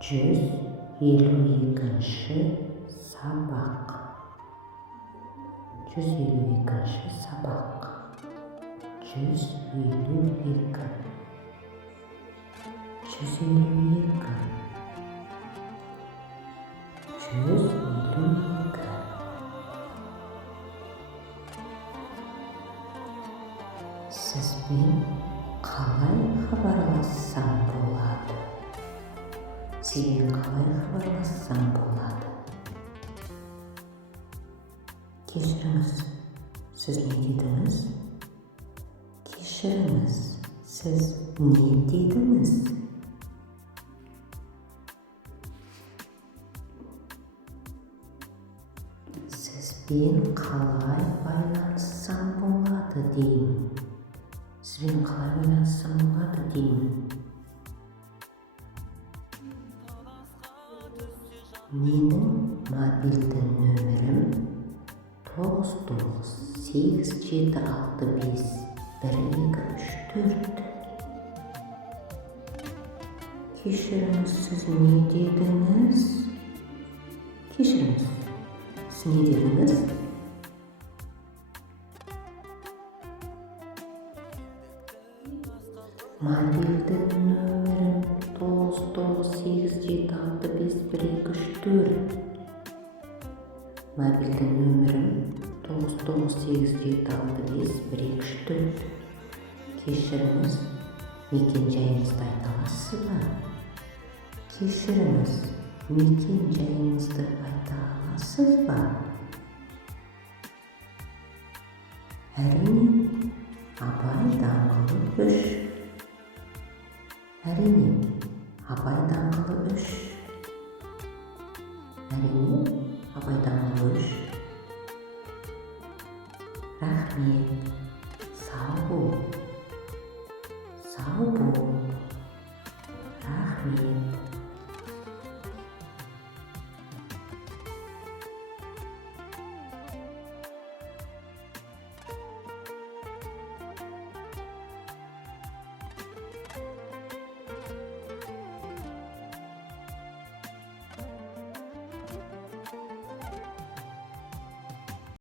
152-ші сабақ. 152-ші сабақ. 152. 152. 152. Сізбен қалай хабарлассам болады? Сізбен қалай хабарлассам болады? Кешіріңіз, сіз не дедіңіз? Кешіріңіз, сіз не дедіңіз? Сізбен қалай байланыссам болады деймін. Сізбен қалай байланыссам болады деймін. Менің мобильді нөмірім 9987651234. Кешіріңіз, сіз не дедіңіз? Кешіріңіз, сіз не дедіңіз? Мобильді нөмірім 9987651234. Мобильді нөмірім 9987651234. Кешіріңіз, мекен-жайыңызды айта аласыз ба? Кешіріңіз, мекен-жайыңызды айта аласыз ба? Әрине, Абай даңғылы 3. Әрине, Абай даңғылы 3. Әрине, Абай даңғылы 3. Рахмет, сау бол. Сау бол.